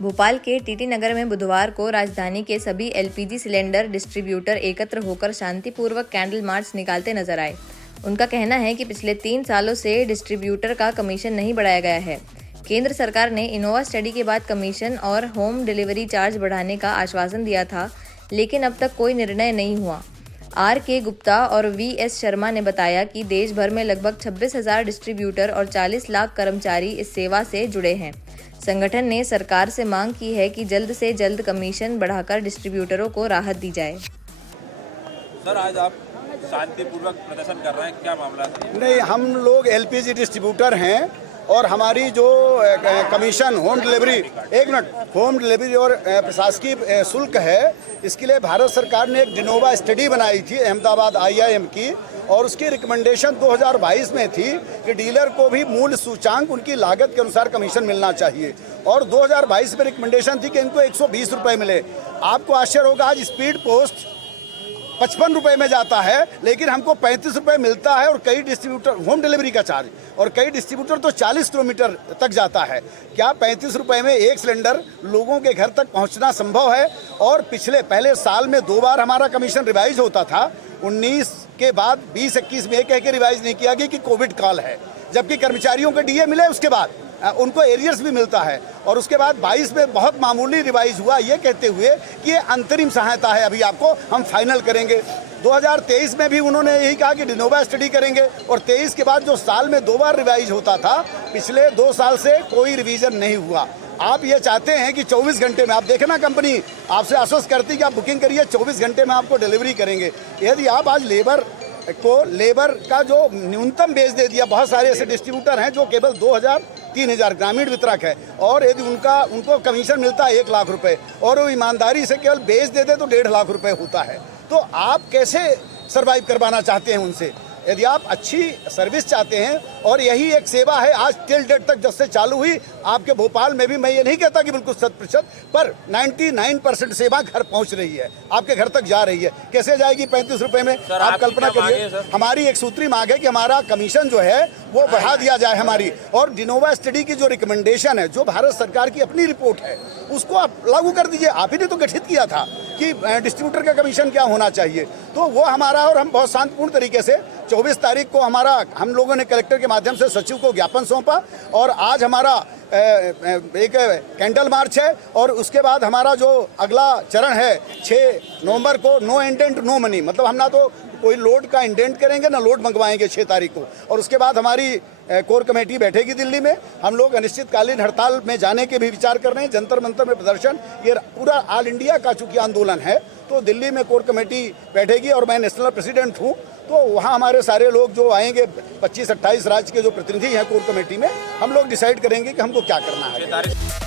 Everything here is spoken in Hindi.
भोपाल के टीटी नगर में बुधवार को राजधानी के सभी एलपीजी सिलेंडर डिस्ट्रीब्यूटर एकत्र होकर शांतिपूर्वक कैंडल मार्च निकालते नजर आए। उनका कहना है कि पिछले 3 सालों से डिस्ट्रीब्यूटर का कमीशन नहीं बढ़ाया गया है। केंद्र सरकार ने इनोवा स्टडी के बाद कमीशन और होम डिलीवरी चार्ज बढ़ाने का आश्वासन दिया था, लेकिन अब तक कोई निर्णय नहीं हुआ। आर.के. गुप्ता और वी.एस. शर्मा ने बताया कि देश भर में लगभग 26,000 डिस्ट्रीब्यूटर और 40 लाख कर्मचारी इस सेवा से जुड़े हैं। संगठन ने सरकार से मांग की है कि जल्द से जल्द कमीशन बढ़ाकर डिस्ट्रीब्यूटरों को राहत दी जाए। सर, आज आप शांतिपूर्वक प्रदर्शन कर रहे हैं, क्या मामला है? नहीं, हम लोग एलपीजी डिस्ट्रीब्यूटर हैं और हमारी जो कमीशन होम डिलीवरी और प्रशासकीय शुल्क है, इसके लिए भारत सरकार ने एक डिनोवा स्टडी बनाई थी अहमदाबाद IIM की, और उसकी रिकमेंडेशन 2022 में थी कि डीलर को भी मूल सूचांक उनकी लागत के अनुसार कमीशन मिलना चाहिए, और 2022 में रिकमेंडेशन थी कि इनको 120 रुपये मिले। आपको आश्चर्य होगा, आज स्पीड पोस्ट 55 रुपये में जाता है, लेकिन हमको 35 रुपये मिलता है, और कई डिस्ट्रीब्यूटर होम डिलीवरी का चार्ज, और कई डिस्ट्रीब्यूटर तो 40 किलोमीटर तक जाता है। क्या 35 रुपये में एक सिलेंडर लोगों के घर तक पहुंचना संभव है? और पहले साल में 2 बार हमारा कमीशन रिवाइज होता था। 19 के बाद 20-21 में कह के रिवाइज नहीं किया गया कि कोविड काल है, जबकि कर्मचारियों को DA मिले, उसके बाद उनको एरियर्स भी मिलता है, और उसके बाद 22 में बहुत मामूली रिवाइज हुआ, ये कहते हुए कि ये अंतरिम सहायता है, अभी आपको हम फाइनल करेंगे। 2023 में भी उन्होंने यही कहा कि डिनोवा स्टडी करेंगे, और 23 के बाद जो साल में 2 बार रिवाइज होता था, पिछले 2 साल से कोई रिवीजन नहीं हुआ। आप ये चाहते हैं कि 24 घंटे में, आप देखें ना, कंपनी आपसे आश्वस्त करती कि आप बुकिंग करिए, 24 घंटे में आपको डिलीवरी करेंगे। यदि आप आज लेबर का जो न्यूनतम बेस दे दिया, बहुत सारे ऐसे डिस्ट्रीब्यूटर हैं जो केवल 2,000-3,000 ग्रामीण वितरक है, और यदि उनको कमीशन मिलता है 1 लाख रुपए, और वो ईमानदारी से केवल बेच देते तो 1.5 लाख रुपए होता है, तो आप कैसे सर्वाइव करवाना चाहते हैं उनसे? यदि आप अच्छी सर्विस चाहते हैं, और यही एक सेवा है आज टिल डेट तक जब से चालू हुई आपके भोपाल में भी, मैं ये नहीं कहता कि बिल्कुल 100%, पर 99% सेवा घर पहुंच रही है, आपके घर तक जा रही है। कैसे जाएगी 35 रुपए में? आप कल्पना करिए। हमारी एक सूत्री मांग है कि हमारा कमीशन जो है वो बढ़ा दिया जाए हमारी, और डिनोवा स्टडी की जो रिकमेंडेशन है, जो भारत सरकार की अपनी रिपोर्ट है, उसको आप लागू कर दीजिए। आप ही ने तो गठित किया था कि डिस्ट्रीब्यूटर का कमीशन क्या होना चाहिए, तो वो हमारा, और हम बहुत शांतिपूर्ण तरीके से 24 तारीख को हम लोगों ने कलेक्टर के माध्यम से सचिव को ज्ञापन सौंपा, और आज हमारा एक कैंडल मार्च है, और उसके बाद हमारा जो अगला चरण है 6 नवंबर को, नो इंडेंट नो मनी, मतलब हम ना तो कोई लोड का इंडेंट करेंगे ना लोड मंगवाएंगे 6 तारीख को, और उसके बाद हमारी कोर कमेटी बैठेगी दिल्ली में। हम लोग अनिश्चितकालीन हड़ताल में जाने के भी विचार कर रहे हैं, जंतर मंतर में प्रदर्शन, ये पूरा ऑल इंडिया का चूंकि आंदोलन है, तो दिल्ली में कोर कमेटी बैठेगी, और मैं नेशनल प्रेसिडेंट हूँ, तो वहाँ हमारे सारे लोग जो आएंगे, 25-28 राज्य के जो प्रतिनिधि हैं कोर कमेटी में, हम लोग डिसाइड करेंगे कि हमको क्या करना है।